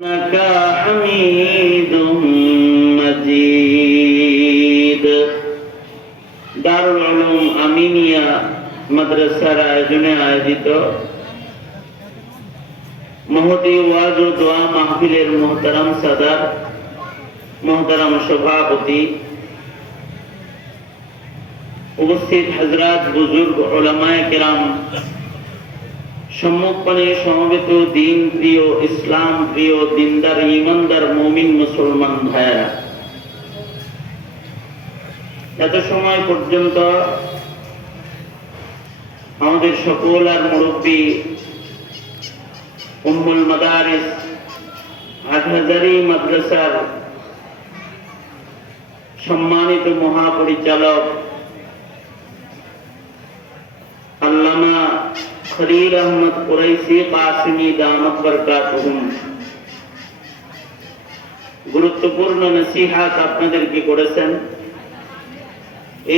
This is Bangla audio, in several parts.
إنك حميد مجيد দারুল উলুম আমিনিয়া মাদ্রাসার আয়োজনে আয়োজিত মহতি ওয়াজ ও দোয়া মাহফিলের মোহতারাম সাদার মোহতারাম সভাপতি উপস্থিত হজরত বুজুর্গ ওলামায় কেরাম সম্মুখপানে সমবেত দিন প্রিয় ইসলাম প্রিয় দিনদার ইমানদার মমিন মুসলমান ভাইয়েরা। এত সময় পর্যন্ত আমাদের সকল আর মুরব্বী উম্মুল মাদারিস হাটহাজারি মাদ্রাসার সম্মানিত মহাপরিচালক খলিল আহমদ কুরাইশি কাসিমি দামত বরকাতুহুম। গুরুত্বপূর্ণ নসিহাত আপনাদেরকে করেছেন?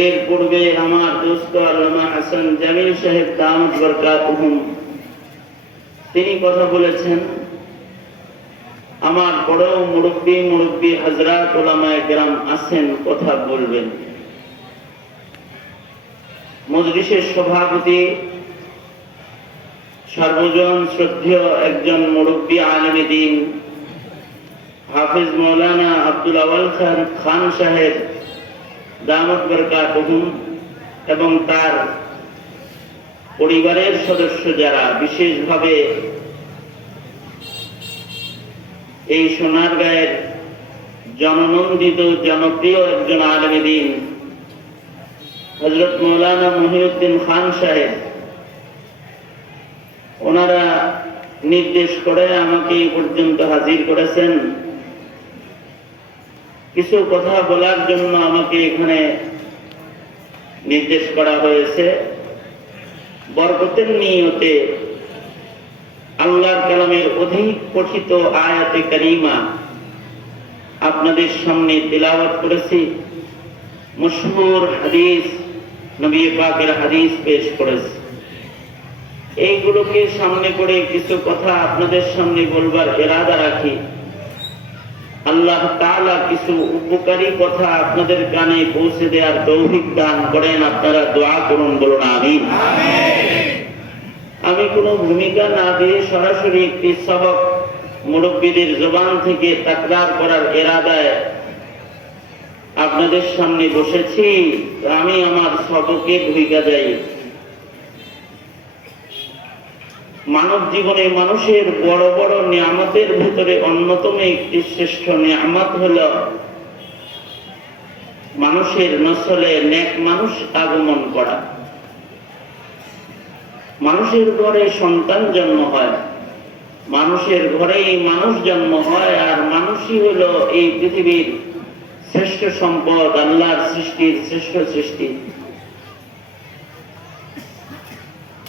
এর পূর্বে আমার দোস্ত আল্লামা হাসান জামিল সাহেব দামত বরকাতুহুম, তিনি কথা বলেছেন, আমার বড় মুরব্বী মুরব্বী হজরত ওলামায় গ্রাম আছেন, কথা বলবেন। মজলিসের সভাপতি সর্বজন শ্রদ্ধেয় একজন মুরব্বী আলমী দিন, হাফিজ মৌলানা আব্দুল আওয়াল খান খান সাহেব দামত বরকাতুহুম এবং তার পরিবারের সদস্য যারা, বিশেষভাবে এই সোনার গায়ের জননন্দিত জনপ্রিয় একজন আলমী দিন হজরত মৌলানা মহিউদ্দিন খান সাহেব। ওনারা নির্দেশ করে আমাকে এই পর্যন্ত হাজির করেছেন। কিছু কথা বলার জন্য আমাকে এখানে নির্দেশ করা হয়েছে। বরকতের নিয়তে আল্লাহর কালামের অধিক পঠিত আয়াতে করিমা আপনাদের সামনে তেলাওয়াত করেছি। মশহুর হাদিস, নবী পাকের হাদিস পেশ করেছি। এইগুলোকে সামনে করে কিছু কথা আপনাদের সামনে বলবার এরাদা রাখি। আল্লাহ তাআলা কিছু উপকারী কথা আপনাদের কানে পৌঁছে দেওয়ার তৌফিক দান করেন, আপনারা দোয়া করুন, বলুন আমিন। আমি কোনো ভূমিকা না দিয়ে সরাসরি একটি সবক মুরব্বীদের জবান থেকে তাকরার করার এরাদায় আপনাদের সামনে বসেছি। আমি আমার সবকে ভূমিকা যাই মানব জীবনে মানুষের বড় বড় নিয়ামতের ভিতরে অন্যতম একটি শ্রেষ্ঠ নিয়ামত হল মানুষের নসলে নেক মানুষ আগমন করা। মানুষের ঘরে সন্তান জন্ম হয়, মানুষের ঘরেই মানুষ জন্ম হয়, আর মানুষই হলো এই পৃথিবীর শ্রেষ্ঠ সম্পদ, আল্লাহর সৃষ্টির শ্রেষ্ঠ সৃষ্টি।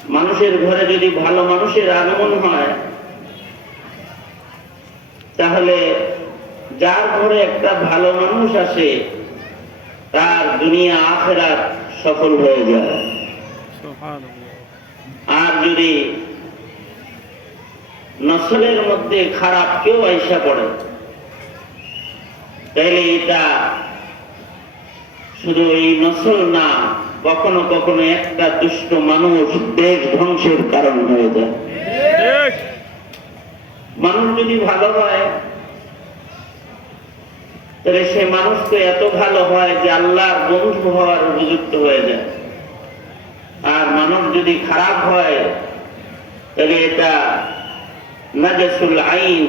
মানুষের ঘরে যদি ভালো মানুষের আগমন হয় তাহলে যার ঘরে একটা ভালো মানুষ আসে তার দুনিয়া আখেরাত সফল হয়ে যায়। আর যদি নসলের মধ্যে খারাপ কেউ আইসা পড়ে তাইলে এটা শুধু এই নসল না কখনো কখনো একটা দুষ্ট মানুষ দেশ ধ্বংসের কারণ হয়ে যায়। মানুষ যদি ভালো হয় তাহলে সে মানুষ তো এত ভালো হয় যে আল্লাহর বন্ধু হওয়ার উপযুক্ত হয়ে যায়। আর মানুষ যদি খারাপ হয় তাহলে এটা নাজাসুল আইন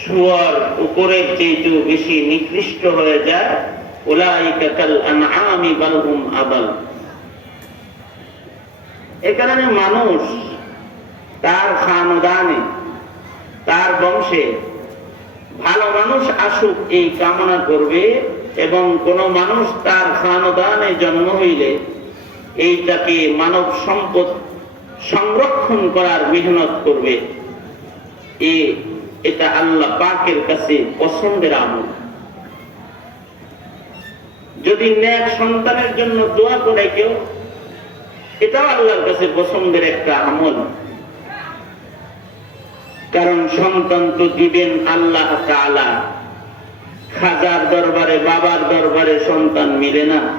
শুয়ার উপরের চেয়ে বেশি নিকৃষ্ট হয়ে যায়। আবাল। মানুষ, তার খানদানে, তার বংশে ভালো মানুষ আসুক এই কামনা করবে এবং কোন মানুষ তার খানদানে জন্ম হইলে এইটাকে মানব সম্পদ সংরক্ষণ করার মেহনত করবে। এটা আল্লাহ পাকের কাছে পছন্দের আমল। যদি ন্যাক সন্তানের জন্য দোয়া করে কেউ, এটাও আল্লাহর কাছে পছন্দের একটা আমল। কারণ সন্তান তো দিবেন আল্লাহ তাআলা। খাজার দরবারে, বাবার দরবারে সন্তান মিলে না।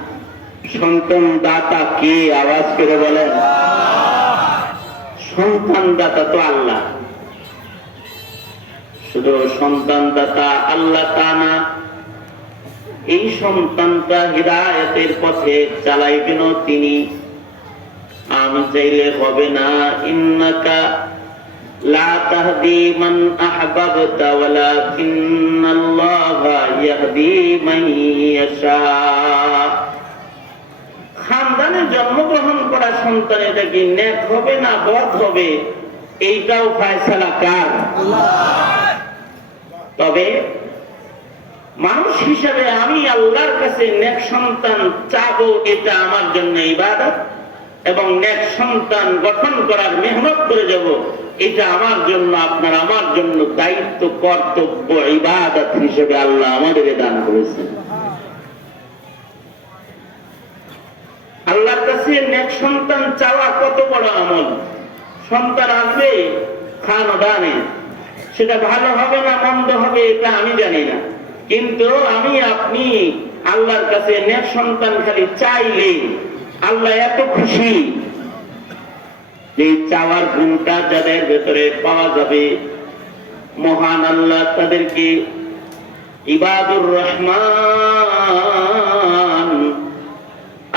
সন্তান দাতা কে? আওয়াজ করে বলেন। সন্তান দাতা তো আল্লাহ। শুধু সন্তান দাতা আল্লাহ তা না এই সন্তানটা হৃদায়তের পথে চালাইবেন তিনি। আমি চাইলে হবে না। ইন্নাকা লা তাহদি মান আহবাবতা ওয়ালাকিন্নাল্লাহা ইয়াহদি মান ইয়াশা। খানদানে জন্মগ্রহণ করা সন্তান এটা কি নেক হবে না বদ হবে এইটাও ফায়সালা কার? তবে মানুষ হিসাবে আমি আল্লাহর কাছে নেক সন্তান চাবো, এটা আমার জন্য ইবাদত। এবং নেক সন্তান গঠন করার মেহনত করে যাব, এটা আমার জন্য, আপনার আমার জন্য দায়িত্ব, কর্তব্য, ইবাদত হিসেবে আল্লাহ আমাদের দান করেছেন। আল্লাহর কাছে নেক সন্তান চাওয়া কত বড় আমল? সন্তান আসবে খান দানে সেটা ভালো হবে না মন্দ হবে, এটা আমি জানি না। কিন্তু আমি আপনি আল্লাহর কাছে নেক সন্তান খালি চাইলে আল্লাহ এত খুশি যে চাওয়ার গুণটা যাদের ভেতরে পাওয়া যাবে, মহান আল্লাহ তাদেরকে ইবাদুর রহমান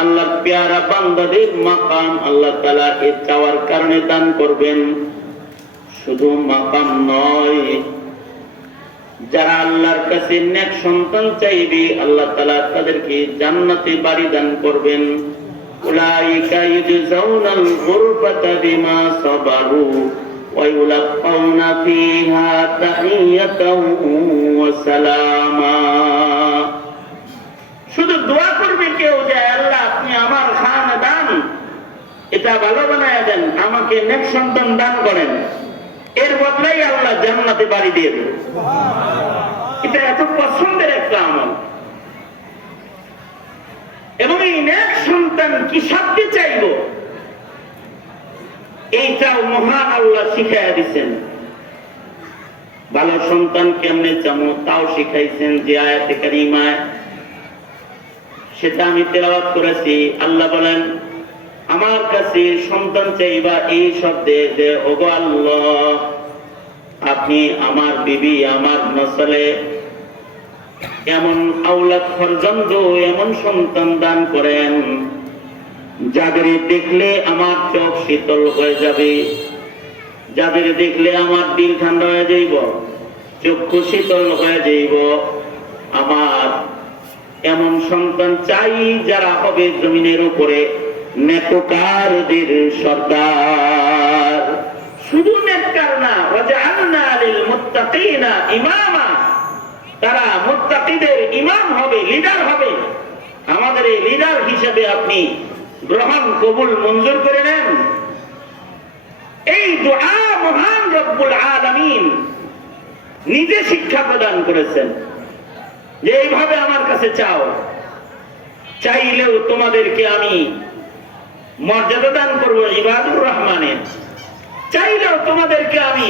আল্লাহ পেয়ারা বান্দাদের মাকাম আল্লাহ তালা এ চাওয়ার কারণে দান করবেন। শুধু মাকাম নয় যারা আল্লাহর কাছে নেক সন্তান চাইবে, আল্লাহ তালা তাদেরকে জান্নাতে বাড়ি দান করবেন। শুধু দোয়া করবে কেউ যে, আল্লাহ, আপনি আমার এটা ভালো বানায় আমাকে নেক সন্তান দান করেন। এর বদলাই আল্লাহ জান্নাতে বাড়ি দিয়ে দেবে। এটা এত পছন্দের একটা আমল। এবং এই নেক সন্তান কি শব্দে চাইব? এইটাও মহান আল্লাহ শিখাইয়া দিচ্ছেন ভালো সন্তান কেমনে চামো তাও শিখাইছেন যে আয়াতে কারিমায়। সেটা আমি তেলাওয়াত করেছি। আল্লাহ বলেন আমার কাছে সন্তান চাইবা এই শব্দে যে আল্লাহ, আপনি আমার বিবি, আমার নসলে এমন আউলাদ এমন সন্তান দান করেন যাদের দেখলে আমার চোখ শীতল হয়ে যাবে যাদের দেখলে আমার দিল ঠান্ডা হয়ে যাইব, চক্ষু শীতল হয়ে যাইব, আমার এমন সন্তান চাই যারা হবে জমিনের উপরে। নেককারদের সর্দার শুধু নেককার না, ওয়াজআলনা লিল মুত্তাকিনা ইমামা। তারা মুত্তাকিদের ইমাম হবে, লিডার হবে। আমাদের এই লিডার হিসেবে আপনি গ্রহণ, কবুল, মঞ্জুর করে নেন। এই দোয়া মহান রব্বুল আলামিন নিজে শিক্ষা প্রদান করেছেন। যে এইভাবে আমার কাছে চাও, চাইলেও তোমাদেরকে আমি মর্যাদা দান করব ইবাদুর রহমানের। চাইলেও তোমাদেরকে আমি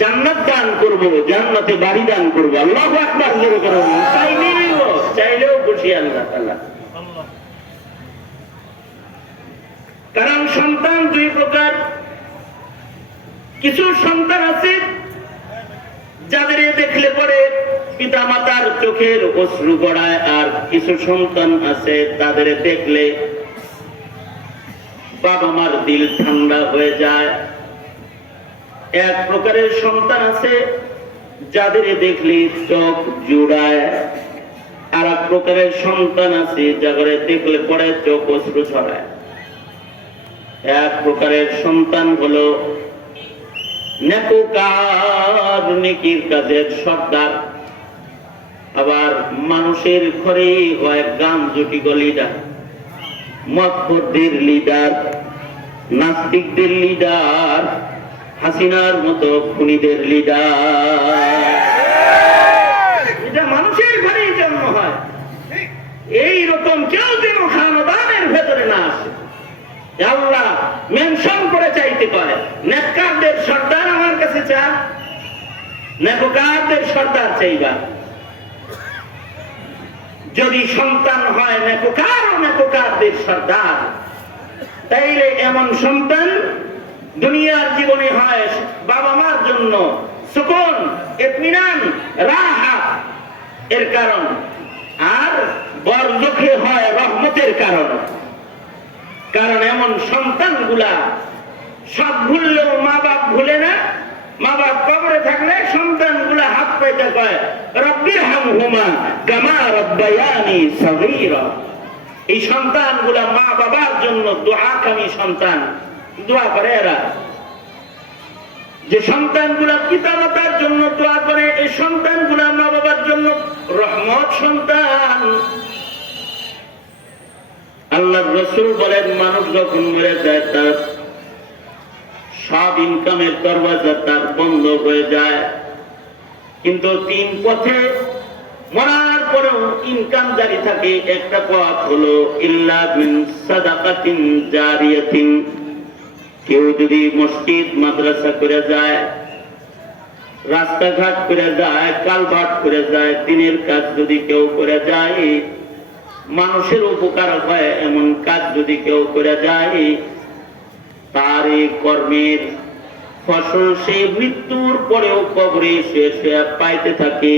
জান্নাত দান করব, জান্নাতে বাড়ি দান করব। আল্লাহ আকবার, জোরে করো চাইলেও চাইলেও খুশি আল্লাহ তাআলা। কারণ সন্তান দুই প্রকার। কিছু সন্তান আছে যাদের দেখলে পরে পিতা মাতার চোখের অশ্রু গড়ায়, আর কিছু সন্তান আছে তাদের দেখলে বাবা মার দিল ঠান্ডা হয়ে যায়। এক প্রকারের সন্তান আছে, যাদের দেখলে চোখ জুড়ায়। আর এক প্রকারের সন্তান আছে, যাদের দেখলে পরে চোখ অশ্রু ছড়ায়। এক প্রকারের সন্তান হলো নেককার, নেকির কাজের সর্দার। আবার মানুষের ঘরে হয় গান জুটি লিডার মতফরদের লিডার নাস্তিকদের লিডার হাসিনার মতো খুনিদের লিডার এটা মানুষের ঘরেই জন্ম হয়। এই রকম কেউ যেন খানদানের ভেতরে না আসে। আল্লাহ মেনশন করে চাইতে পারে, নেককারদের সর্দার আমার কাছে চা নেককারদের সর্দার চাইবা। যদি সন্তান হয় নেককার ও নেককারদের সর্দার। তাইলে এমন সন্তান দুনিয়ার জীবনে হয় বাবা মার জন্য সুকুন, ইতমিনান, রাহা। এর কারণ, আর বর বরজখে হয় রহমতের কারণ। কারণ এমন সন্তানগুলা সব ভুললেও মা বাপ ভুলে না মা বাপ কবরে থাকলে সন্তানগুলা হাত পাইতে কয় রব্বির হাম হুমা গামা রব্বায়ানি সগীরা। এই সন্তানগুলা মা বাবার জন্য দোয়াকামী সন্তান। দোয়া করে এরা। যে সন্তানগুলা পিতা মাতার জন্য দোয়া করে, এই সন্তানগুলা মা বাবার জন্য রহমত সন্তান। আল্লাহ রসুল বলেন, মানুষ যখন মরে যায়, তার সব ইনকামের দরওয়াজা তার বন্ধ হয়ে যায়। কিন্তু তিন পথে মরার পরেও ইনকাম জারি থাকে। একটা পথ হলো, ইল্লা কেউ যদি মসজিদ, মাদ্রাসা করে যায়, রাস্তাঘাট করে যায় কালভাট করে যায়, দিনের কাজ যদি কেউ করে যায়, মানুষের উপকার হয় এমন কাজ যদি কেউ করে যায় তার এই কর্মের ফসল সে মৃত্যুর পরেও কবরে সে পাইতে থাকে।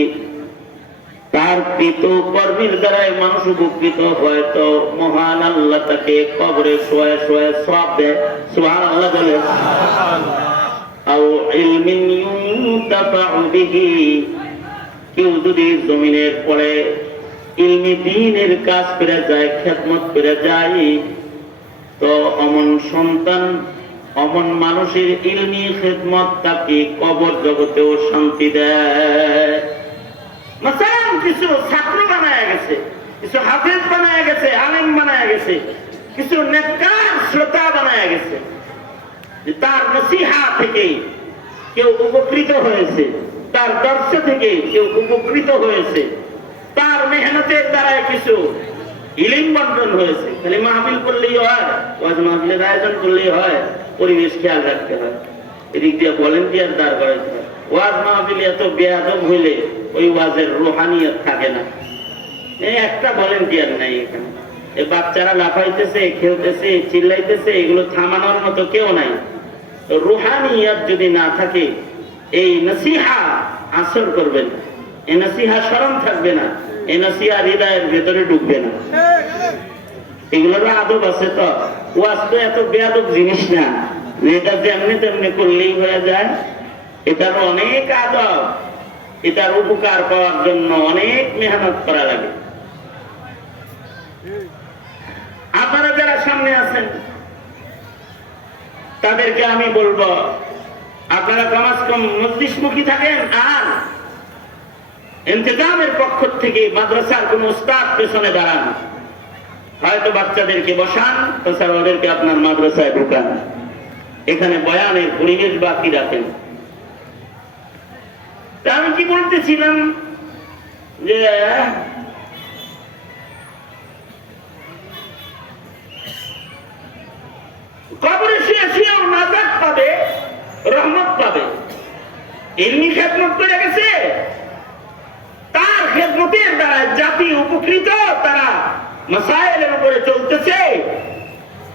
তার কৃত কর্মের দ্বারাই মানুষ উপকৃত হয় তো মহান আল্লাহ তাকে কবরে শোয়ে শোয়ে সব দেয়। সুহান আল্লাহ বলে কেউ যদি জমিনের পরে ইলমি দিনের কাজ করে যায়, খেদমত করে যায় তো অমন সন্তান, অমন মানুষের ইলমি খেদমত তাকে কবর জগতেও শান্তি দেয়। কিছু ছাত্র বানায় গেছে, কিছু হাফেজ বানায় গেছে, আলেম বানায় গেছে, কিছু নেককার শ্রোতা বানায় গেছে। তার নসিহা থেকে কেউ উপকৃত হয়েছে, তার দর্শ থেকে কেউ উপকৃত হয়েছে, তার মেহনতের দ্বারা কিছু ইলিম বন্টন হয়েছে। খালি মাহফিল করলেই হয়, ওয়াজ মাহফিলের আয়োজন করলেই হয়, পরিবেশ খেয়াল রাখতে হয়। এদিক দিয়ে ভলেন্টিয়ার দাঁড় করাইতে হয়। ওয়াজ মাহফিল এত বেয়াদব হইলে ওই ওয়াজের রোহানিয়ত থাকে না। এই একটা ভলেন্টিয়ার নাই এখানে। এই বাচ্চারা লাফাইতেছে, খেলতেছে, চিল্লাইতেছে, এগুলো থামানোর মতো কেউ নাই। রুহানিয়াত যদি না থাকে, এই নসিহা আসর করবে এই স্মরণ থাকবে না। এই নসিহা হৃদয়ের ভেতরে ঢুকবে না। এগুলোর আদব আছে তো। ওয়াজ তো এত বেয়াদব জিনিস না। এটা যেমনি তেমনি করলেই হয়ে যায়। এটার অনেক আদব। এটার উপকার পাওয়ার জন্য অনেক মেহনত করা লাগে। আপনারা যারা সামনে আছেন, তাদেরকে আমি বলব, আপনারা কমাস কম মস্তিষ্কমুখী থাকেন, আর ইন্তজামের পক্ষ থেকে মাদ্রাসার কোন উস্তাদ পেছনে দাঁড়ান। হয়তো বাচ্চাদেরকে বসান, তাছাড়া ওদেরকে আপনার মাদ্রাসায় ঢুকান। এখানে বয়ানের পরিবেশ বাকি রাখেন। আমি কি বলতেছিলাম যে, কবরে শুয়ে শুয়েও নাজাত পাবে, রহমত পাবে। এমনি খেদমত করে গেছে। খেদমতের দ্বারা, জাতি উপকৃত, তারা মাসাইলের উপরে চলতেছে,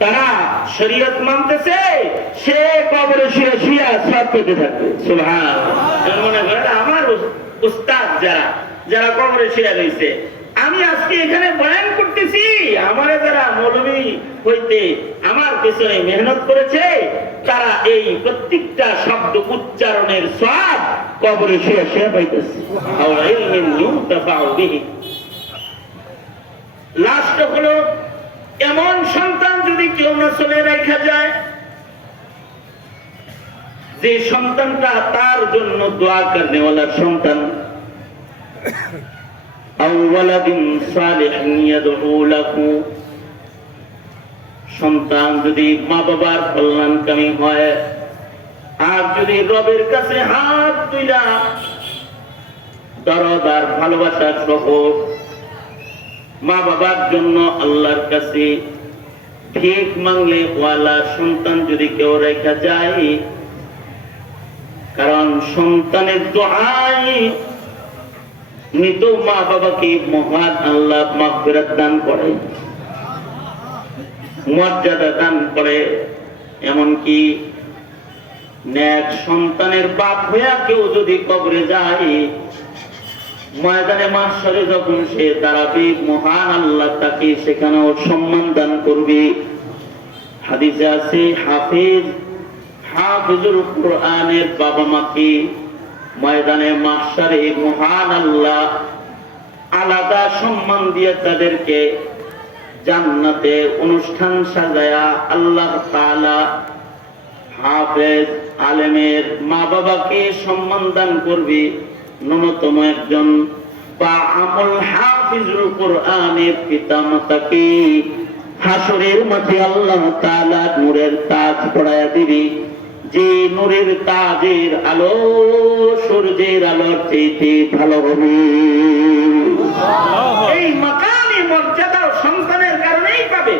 তারা শরীয়ত মানতেছে, সে কবরে শুয়ে শুয়ে সব পেতে থাকবে। সুবহান মনে করেন, আমার উস্তাদ যারা যারা কবরে শুয়ে রয়েছে, আমি আজকে এখানে বয়ান করতেছি, আমার যারা মৌলবী হইতে আমার পেছনে মেহনত করেছে, তারা এই প্রত্যেকটা শব্দ উচ্চারণের সব কবরে শুয়ে শুয়ে পাইতেছে। লাস্ট হলো, এমন সন্তান যদি কেউ না চলে রেখা যায়, যে সন্তানটা তার জন্য দোয়া করেওয়ালার সন্তান। সন্তান যদি মা বাবার কল্যাণকামী হয় আর যদি রবের কাছে হাত তুইলা, দরদ আর ভালোবাসা সহ মা বাবার জন্য আল্লাহর কাছে ঠিক মাংলে ওয়ালা সন্তান যদি কেউ রেখা যায়, কারণ সন্তানের দোয়াই মৃত মা বাবাকে মহান আল্লাহ মাগফিরাত দান করে, মর্যাদা দান করে, এমনকি ন্যাক সন্তানের বাপ হইয়া কেউ যদি কবরে যায়, ময়দানে মাসরে যখন সে দাঁড়াবে, মহান আল্লাহ তাকে সেখানেও সম্মান দান করবে। হাদিসে আছে, হাফিজ, হাফিজুল কোরআনের বাবা মাকে ময়দানে মাসারে মহান আল্লাহ আলাদা সম্মান দিয়ে তাদেরকে জান্নাতে অনুষ্ঠান সাজায়া আল্লাহ তাআলা হাফেজ আলেমের মা বাবাকে সম্মান দান করবে ন্যূনতম একজন বা আমল হাফিজুল কোরআনের পিতা মাতাকে হাসরের মাঠে আল্লাহ তাআলা নূরের তাজ পড়ায়া দিবে। যে নূরের তাজের আলো সূর্যের আলোর চেয়ে ভালো হবে। এই মাকামি মর্যাদা সন্তানের কারণেই পাবে।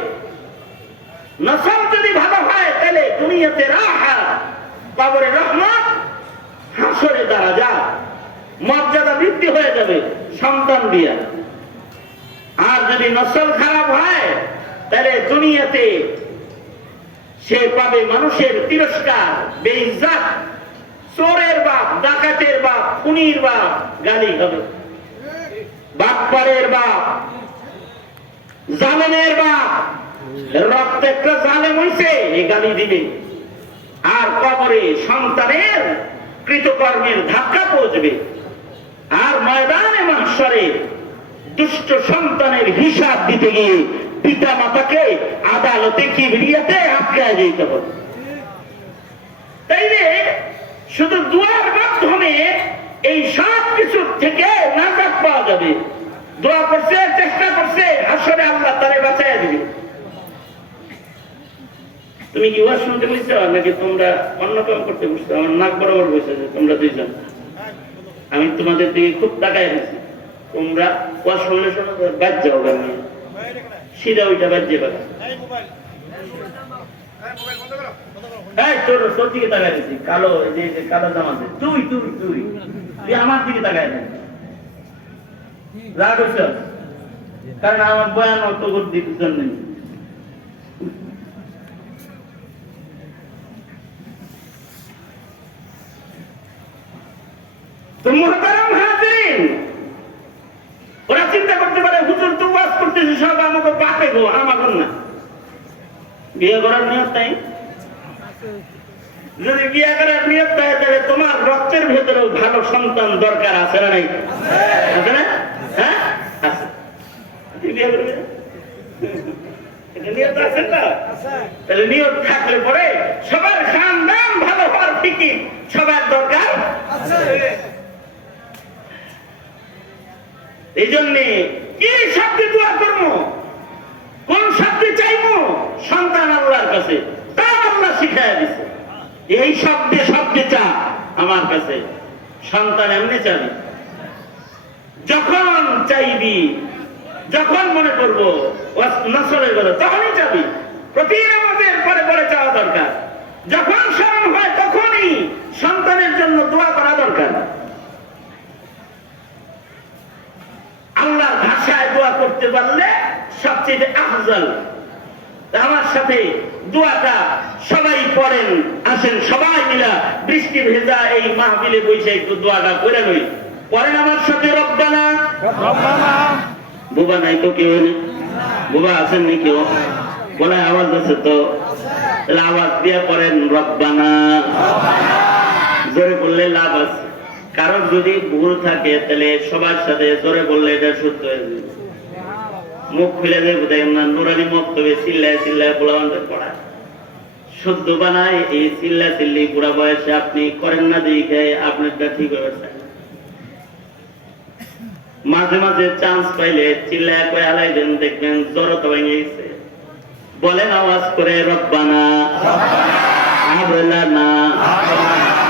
নসল যদি ভালো হয় তাহলে দুনিয়াতে রাহা কবরে রহমত হাসরে দ্বারা যা মর্যাদা বৃদ্ধি হয়ে যাবে সন্তান দিয়া। আর যদি নসল খারাপ হয়, তাহলে দুনিয়াতে সে পাবে মানুষের তিরস্কার, বেইজ্জাত, চোরের বাপ, ডাকাতের বাপ, খুনির বাপ, গালি হবে। বাটপারের বাপ, জালেমের বাপ, রক্ত একটা জালেম হইছে, এ গালি দিবে। আর কবরে সন্তানের কৃতকর্মের ধাক্কা পৌঁছবে। আর ময়দানে মাসরে দুষ্ট সন্তানের হিসাব দিতে গিয়ে পিতা মাতাকে আদালতে কিবরিয়াতে আটকায় যেতে হবে। তাইলে শুধু দুয়ার মাধ্যমে এই সব কিছুর থেকে নাজাত পাওয়া যাবে। দোয়া করছে, চেষ্টা করছে, আসলে আল্লাহ তারে বাঁচাইয়া দিবে। তুমি কি ওয়াজ শুনতে বলছো? নাকি তোমরা অন্য কাম করতে বসছো? আমার নাক বরাবর বসেছে তোমরা দুইজন। আমি তোমাদের দিকে খুব তাকাই আছি। তোমরা ওয়াজ শুনলে শোনো বাদ যাও গান সিধা ওইটা বাদ যে- কারণ আমার বয়ান অত দিকে জন্য তো মুহতারাম ওরা চিন্তা করতে পারে, হুজুর, তো ওয়াজ করতেছে, সব আমাকে বাপে গো আমাকে না। বিয়ে করার নিয়ত যদি বিয়ে করার নিয়ত তাহলে তোমার রক্তের ভেতরেও ভালো সন্তান দরকার আছে না নাই? আছে না? হ্যাঁ? নিয়ত তাহলে থাকলে পরে সবার খানদান ভালো হওয়ার ঠিকই সবার দরকার এই জন্যে কি শব্দে দোয়া করব? কোন শব্দে চাইব? সন্তান আল্লাহর কাছে। তা আল্লাহ শিখাইয়া দিছে। এই শব্দে শব্দে চা আমার কাছে। সন্তান এমনি চাবি। যখন চাইবি, যখন মনে করব তখনই চাবি। প্রতি নামাজের পরে পরে চাওয়া দরকার। যখন স্মরণ হয় তখনই সন্তানের জন্য দোয়া করা দরকার। আল্লাহর ভাষায় দোয়া করতে পারলে সবচেয়ে আফজল। আমার সাথে দোয়াটা সবাই পড়েন আসেন সবাই মিলা বৃষ্টি ভেজা এই মাহবিলে বসে একটু দোয়াটা করে লই পড়েন আমার সাথে রব্বানা। বুবা নাই তো কেউ নেই। বুবা আছেন নি কেউ? বলে আওয়াজ আছে তো? আওয়াজ দিয়ে পড়েন রব্বানা। জোরে বললে লাভ আছে। কারোর যদি ভুল থাকে, তাহলে সবার সাথে জোরে বললে এটা শুদ্ধ হয়ে যাবে। মুখ খুলে দেয় বোধহয় না নুরানি মক্তবে চিল্লায় চিল্লায় পোলা বান্ধব পড়ায়। শুদ্ধ বানায়, এই চিল্লা চিল্লি বুড়া বয়সে আপনি করেন না দেখে আপনারটা ঠিক হয়ে যায় মাঝে মাঝে চান্স পাইলে চিল্লায় কয়ে আলাই দেন, দেখবেন জড়তা ভেঙে গেছে। বলেন আওয়াজ করে, রব্বানা, আবলানা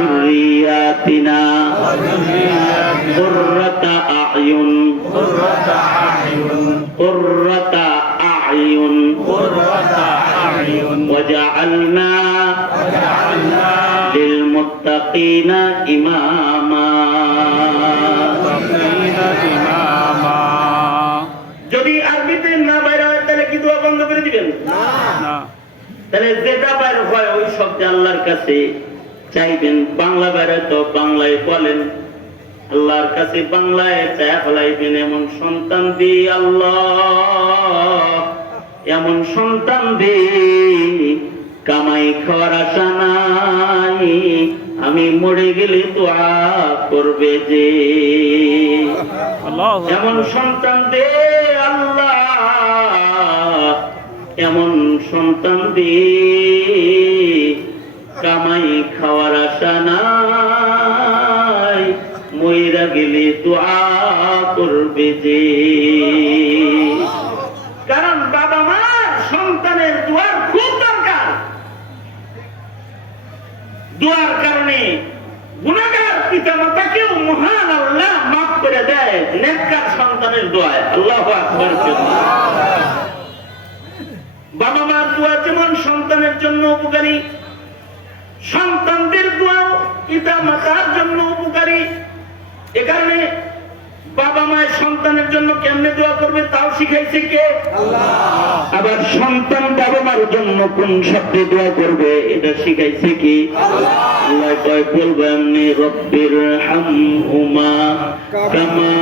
وذرياتنا قرة أعين قرة أعين قرة أعين قرة أعين وجعلنا وجعلنا للمتقين إماما للمتقين إماما যদি আরবিতে না বাইরে হয় তাহলে কি দোয়া বন্ধ করে দিবেন না তাহলে যেটা বাইরে হয় ওই শব্দ আল্লাহর কাছে চাইবেন বাংলা বাইরে তো বাংলায় বলেন। আল্লাহর কাছে বাংলায় চায়া ফেলাইবেন এমন সন্তান দি আল্লাহ। এমন সন্তান দি কামাই খাওয়ার আশা নাই। আমি মরে গেলে দোয়া করবে যে। এমন সন্তান দে আল্লাহ। এমন সন্তান দে কামাই খাওয়ার আশা নাই। ময়রা গেলে দোয়া করবে যে। কারণ বাবা মার সন্তানের দোয়ার খুব দরকার। দোয়ার কারণে গুণাগার পিতা মাতাকেও মহান আল্লাহ মাফ করে দেয় নেককার সন্তানের দোয়ায়। আল্লাহ আকবার বাবা মার দোয়া যেমন সন্তানের জন্য উপকারী সন্তানদের দোয়াও পিতা মাতার জন্য উপকারী। এ কারণে বাবা মায়ের সন্তানের জন্য কেমনে দোয়া করবে তাও শিখাইছে কে? আবার সন্তান বাবা মার জন্য কোন শব্দে দোয়া করবে এটা শিখাইছে কি? আল্লাহ। কয় বলব রব্বির হামহুমা কামা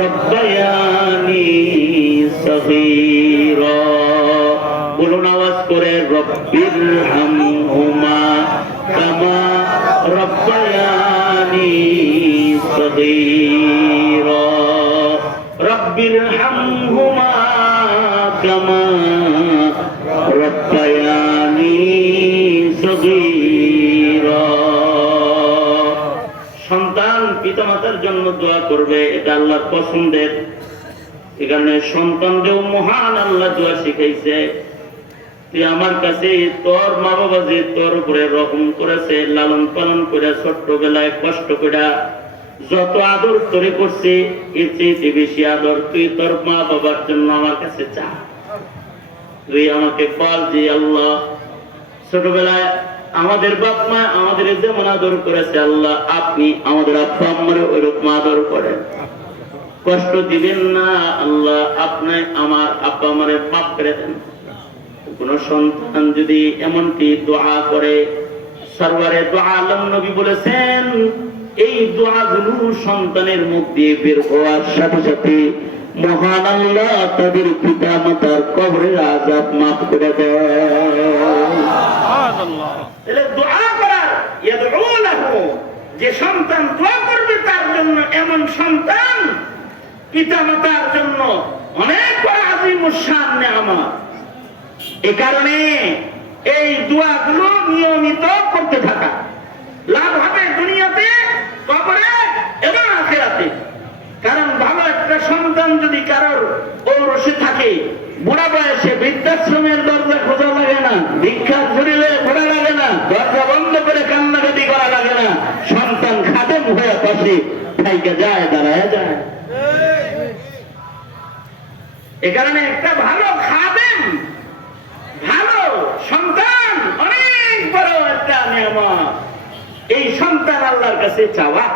রব্বায়ানি সগীরা। বলুন আওয়াজ করে রব্বির হামহুমা কামা রব্বায়ানি সগীরা রব্বির হামহুমা কামা রব্বায়ানি সগীরা সন্তান পিতামাতার জন্য দোয়া করবে, এটা আল্লাহর পছন্দের। এখানে সন্তানদেরও মহান আল্লাহ দোয়া শিখাইছে। তুই আমার কাছে তোর মা বাবা যে তোর উপরে রকম করেছে, লালন পালন করে, ছোট্টবেলায় কষ্ট করে, যত আদর করে করছে, এর চেয়ে বেশি আদর তুই তোর মা বাবার জন্য আমার কাছে চা। তুই আমাকে পাল যে আল্লাহ। ছোটবেলায় আমাদের বাপ মা আমাদের যেমন আদর করেছে আল্লাহ, আপনি আমাদের আব্বা আম্মারে ওইরকম আদর করেন। কষ্ট দিবেন না আল্লাহ, আপনি আমার আব্বা আমারে মাফ করে দেন। কোন সন্তান যদি এমনটি দোয়া করে সরওয়ারে দোয়া আলম নবী বলেছেন এই দোয়াগুলো সন্তানের মুখ দিয়ে বের হওয়ার সাথে সাথে মহান আল্লাহ তাদের পিতা মাতার কবরের আজাদ মাফ করে যে সন্তান দোয়া করবে তার জন্য এমন সন্তান পিতা মাতার জন্য অনেক বড় আজিম সামনে আমার এ কারণে এই দোয়াগুলো নিয়মিত করতে থাকা। লাভ হবে দুনিয়াতে কবরে এবং আখেরাতে। কারণ ভালো একটা সন্তান যদি কারোর ঔরসে থাকে বুড়া বয়সে বৃদ্ধাশ্রমের দরজা খোঁজা লাগে না ভিক্ষা ঝুড়িলে ঘোরা লাগে না দরজা বন্ধ করে কান্নাকাটি করা লাগে না সন্তান খাদেম হয়ে পাশে থাইকে যায় দাঁড়ায় যায়। এ কারণে একটা ভালো খাদেম ভালো সন্তান অনেক বড় একটা নিয়ম এই সন্তান আল্লাহর কাছে চাওয়া।